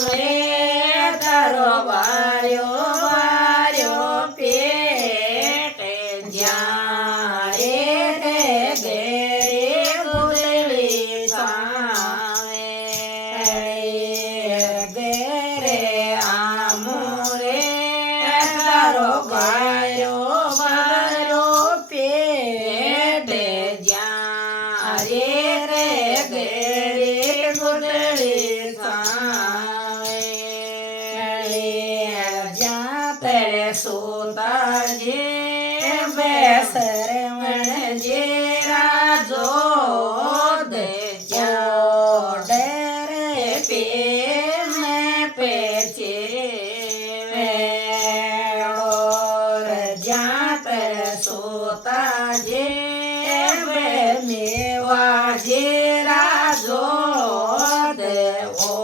રે તારો વાર્યો પેટ જ્યાં રે તે ઘેરે ગુદડી સામે ઘેરે આમું રે તારો વાર્યો પેટ જ્યાં રે ઘેરે ગુદડી સામે જ્યાં તે સુતાજે બેસર મણજે રાજો દે ડરે પે મેં પેચે જ્યાં તે સુતાજે મેવા જે રાજો દેવો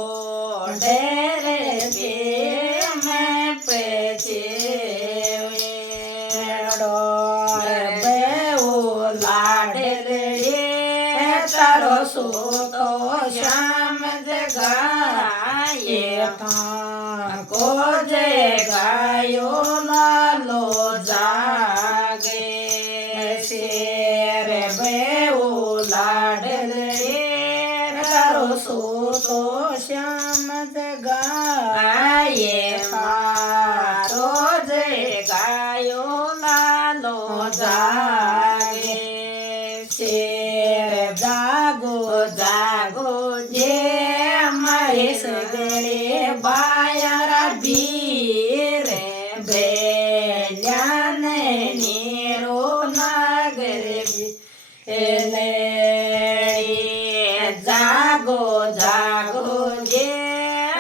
ડરે પે મેં પેચે તારો સોતો શ્યામ જગાયે કાકો જે ગાયો લાલો જાગે શેર બેઉ લાડલે તારો સોતો શ્યામ જગાયે કાકો જે ગાયો લાલો જાગે જાગો જાગો જે અમારે સગડે બાયરા ભીરે બેલ્યાને નીરો નાગર જાગો જાગો જે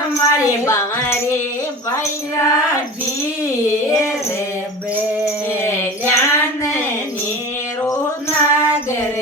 અમારે બારે બાયરા ભીરે બેલ્યાને નીરો નાગર